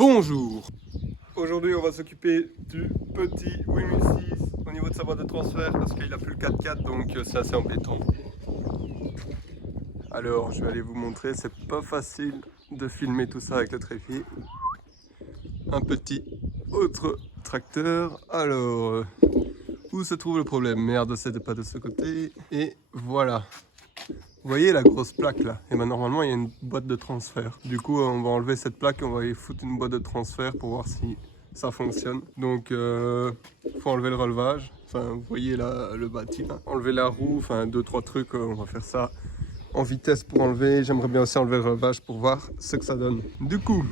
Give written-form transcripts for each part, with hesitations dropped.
Bonjour. Aujourd'hui on va s'occuper du petit W1006 au niveau de sa boîte de transfert parce qu'il n'a plus le 4x4 donc c'est assez embêtant. Alors je vais aller vous montrer, c'est pas facile de filmer tout ça avec le trépied. Un petit autre tracteur. Alors où se trouve le problème? Merde, c'était pas de ce côté. Et voilà. Vous voyez la grosse plaque là? Et ben normalement il y a une boîte de transfert. Du coup on va enlever cette plaque et on va y foutre une boîte de transfert pour voir si ça fonctionne. Donc faut enlever le relevage. Enfin vous voyez là le bâti là. Enlever la roue, enfin 2-3 trucs, on va faire ça en vitesse pour enlever. J'aimerais bien aussi enlever le relevage pour voir ce que ça donne. Du coup,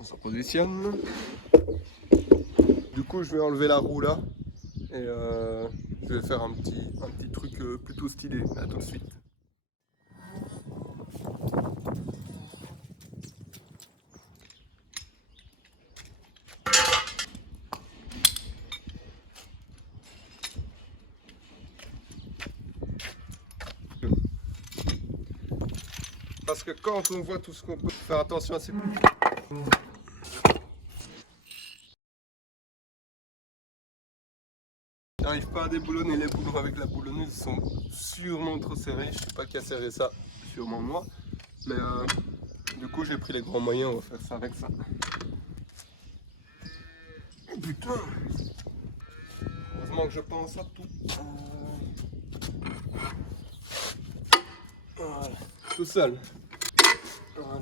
on se positionne. Du coup je vais enlever la roue là. Et je vais faire un petit truc plutôt stylé. À tout de suite. Parce que quand on voit tout ce qu'on peut faire attention à ces... J'arrive pas à déboulonner les boulons avec la boulonneuse, ils sont sûrement trop serrés. Je sais pas qui a serré ça, sûrement moi. Mais du coup j'ai pris les grands moyens, on va faire ça avec ça. Oh putain! Heureusement que je pense à tout. Voilà, tout seul. Voilà.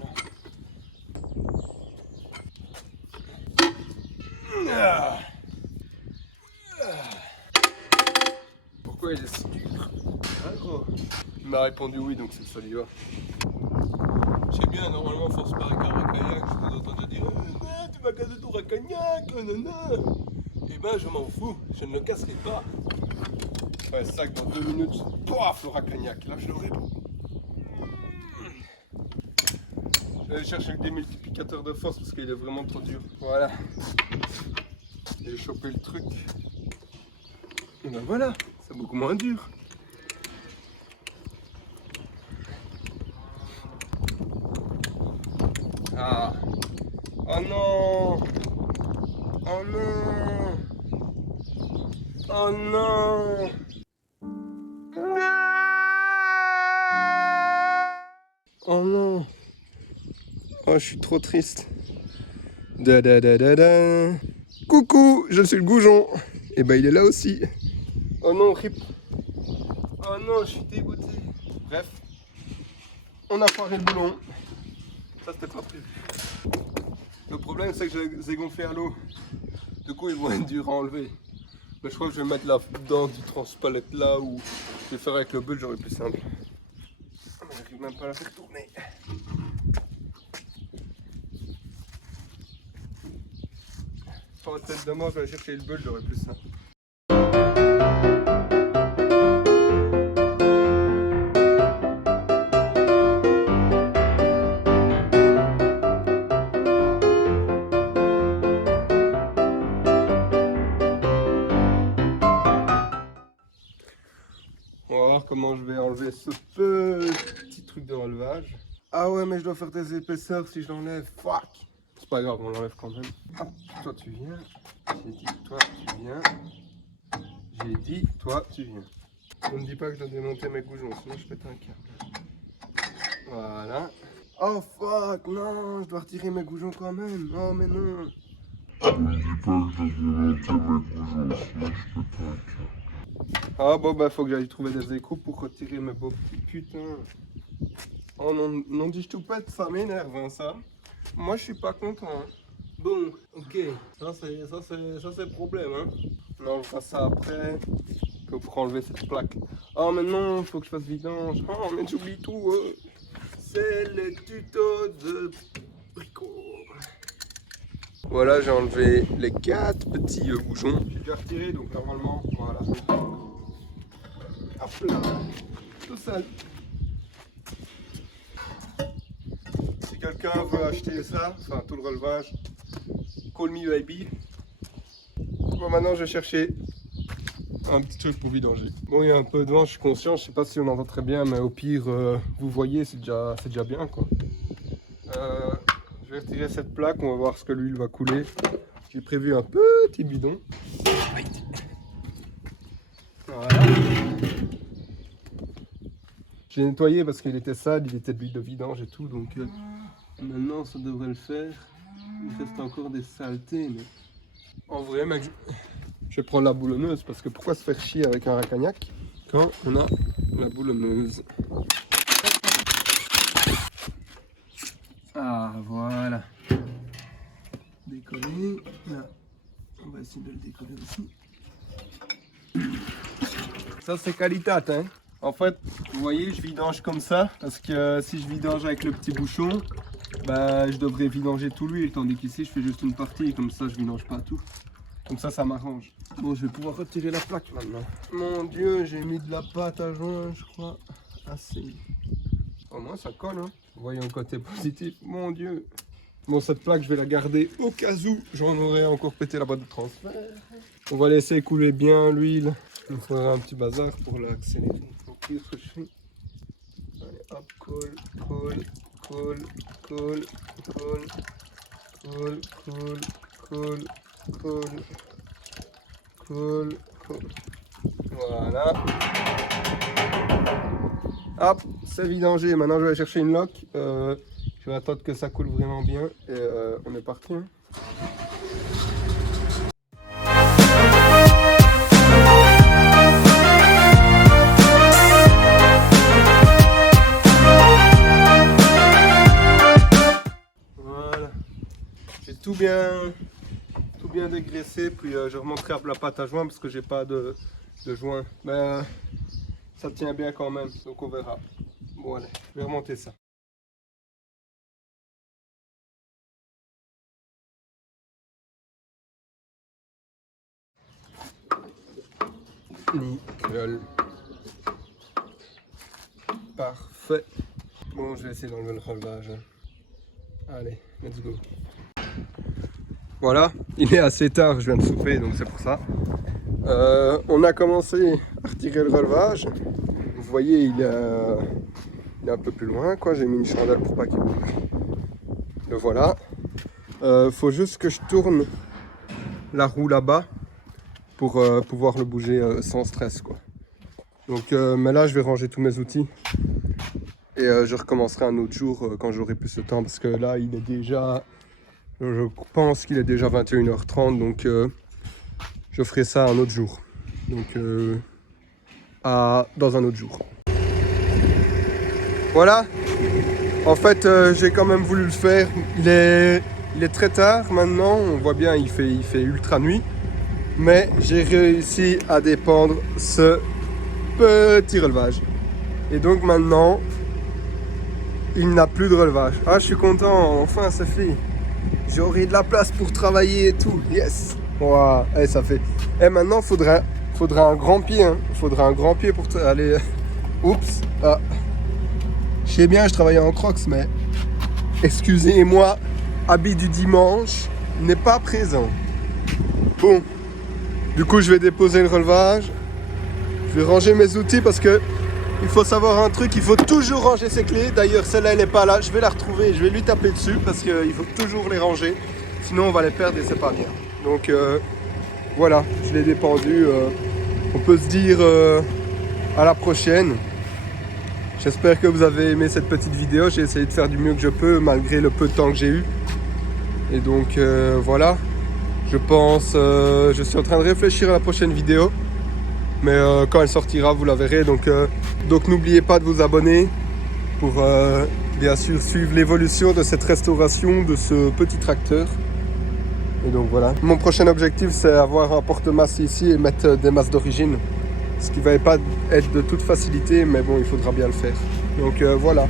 Pourquoi il est si dur? Ah, gros. Il m'a répondu oui, donc c'est que ça lui va. Je sais bien, normalement, force pas avec un racagnac, je vous entends déjà dire tu vas casser ton racagnac, nanana. Eh ben, je m'en fous, je ne le casserai pas. Ouais, c'est ça que dans 2 minutes, paf, le racagnac, là je l'aurai pas. Je vais aller chercher le démultiplicateur de force parce qu'il est vraiment trop dur. Voilà. J'ai chopé le truc. Et ben voilà, c'est beaucoup moins dur. Ah. Oh non. Oh non. Oh non. Oh non. Oh, je suis trop triste. Da da da da da. Coucou, je suis le goujon. Et ben il est là aussi. Oh non, rip. Oh non, je suis dégoûté. Bref, on a foiré le boulon. Ça c'était pas prévu. Le problème c'est que je les ai gonflés à l'eau. Du coup ils vont être durs à enlever. Mais je crois que je vais mettre là-dedans du transpalette là ou je vais faire avec le bulle, j'aurais plus simple. Mais j'arrive même pas à la faire tourner. Pas la tête de mort, je vais aller chercher le bulle, j'aurais plus simple. On va voir comment je vais enlever ce petit truc de relevage. Ah ouais, mais je dois faire des épaisseurs si je l'enlève. Fuck! C'est pas grave, on l'enlève quand même. Hop, toi tu viens. J'ai dit, toi tu viens. J'ai dit, toi tu viens. On ne dit pas que je dois démonter mes goujons, sinon je pète un câble. Voilà. Oh fuck, non, je dois retirer mes goujons quand même. Oh mais non. On ne dit pas que je dois démonter mes goujons, sinon je pète un câble. Ah bon bah faut que j'aille trouver des écrous pour retirer mes beaux petits putains. Oh non, non dis je tout pète, ça m'énerve hein, ça. Moi je suis pas content. Hein. Bon, ok, ça c'est le problème hein. Non, on fera ça après. Pour enlever cette plaque. Oh mais non, faut que je fasse vidange. Oh mais j'oublie tout. C'est le tuto de Brico. Voilà, j'ai enlevé les 4 petits boujons. J'ai déjà retiré donc normalement, voilà. Hop là, tout seul. Si quelqu'un veut acheter ça, enfin tout le relevage, call me baby. Bon maintenant je vais chercher un petit truc pour vidanger. Bon il y a un peu de vent, je suis conscient, je sais pas si on entend très bien, mais au pire vous voyez c'est déjà bien quoi. Je vais retirer cette plaque, on va voir ce que l'huile va couler. J'ai prévu un petit bidon. Voilà. J'ai nettoyé parce qu'il était sale, il était de l'huile de vidange et tout, donc maintenant ça devrait le faire. Il reste encore des saletés, mais en vrai, mec, je vais prendre la boulonneuse parce que pourquoi se faire chier avec un racagnac quand on a la boulonneuse. Ah, voilà. Décoller. Là, on va essayer de le décoller aussi. Ça, c'est qualité, hein. En fait, vous voyez, je vidange comme ça parce que si je vidange avec le petit bouchon, bah, je devrais vidanger tout l'huile, tandis qu'ici, je fais juste une partie, comme ça, je vidange pas tout. Comme ça m'arrange. Bon, je vais pouvoir retirer la plaque maintenant. Mon Dieu, j'ai mis de la pâte à joint, je crois, assez. Au moins, ça colle, hein. Voyons le côté positif, mon Dieu. Bon, cette plaque, je vais la garder au cas où j'en aurais encore pété la boîte de transfert. On va laisser couler bien l'huile. Il me faudra un petit bazar pour l'accélérer. Donc, ce que je fais. Allez, hop, colle, colle, colle, colle, colle, colle, colle, colle, colle, colle, colle. Voilà. Hop, c'est vidangé. Maintenant, je vais aller chercher une loque. Je vais attendre que ça coule vraiment bien et on est parti. Hein. Voilà. J'ai tout bien dégraissé, puis je remonterai la pâte à joint parce que j'ai pas de joint. Mais ça tient bien quand même, donc on verra. Bon allez, je vais remonter ça. Nickel. Parfait. Bon, je vais essayer d'enlever le relevage. Allez, let's go. Voilà, il est assez tard, je viens de souper, donc c'est pour ça. On a commencé à retirer le relevage. Vous voyez, il est un peu plus loin, quoi. J'ai mis une chandelle pour pas qu'il bouge. Le voilà. Faut juste que je tourne la roue là-bas pour pouvoir le bouger sans stress, quoi. Donc, mais là, je vais ranger tous mes outils et je recommencerai un autre jour quand j'aurai plus de temps parce que là, il est déjà, je pense qu'il est déjà 21h30, donc je ferai ça un autre jour. Donc, dans un autre jour. Voilà. En fait, j'ai quand même voulu le faire. Il est très tard maintenant. On voit bien, il fait ultra nuit. Mais j'ai réussi à dépendre ce petit relevage. Et donc maintenant, il n'a plus de relevage. Ah, je suis content, enfin c'est fait. J'aurai de la place pour travailler et tout. Yes. Wow. Et ça fait. Et maintenant, faudra un grand pied. Hein. Faudra un grand pied pour aller. Oups. Ah. Je sais bien, je travaillais en Crocs, mais excusez-moi, habit du dimanche n'est pas présent. Bon. Du coup, je vais déposer le relevage. Je vais ranger mes outils parce que il faut savoir un truc, il faut toujours ranger ses clés. D'ailleurs, celle-là, elle n'est pas là. Je vais la retrouver, je vais lui taper dessus parce qu'il faut toujours les ranger. Sinon, on va les perdre et c'est pas bien. Donc, voilà, je l'ai dépendu. On peut se dire à la prochaine. J'espère que vous avez aimé cette petite vidéo. J'ai essayé de faire du mieux que je peux malgré le peu de temps que j'ai eu. Et donc, voilà. Je pense, je suis en train de réfléchir à la prochaine vidéo, mais quand elle sortira, vous la verrez. Donc n'oubliez pas de vous abonner pour bien sûr suivre l'évolution de cette restauration de ce petit tracteur. Et donc voilà. Mon prochain objectif, c'est avoir un porte-masse ici et mettre des masses d'origine, ce qui ne va pas être de toute facilité, mais bon, il faudra bien le faire. Donc voilà.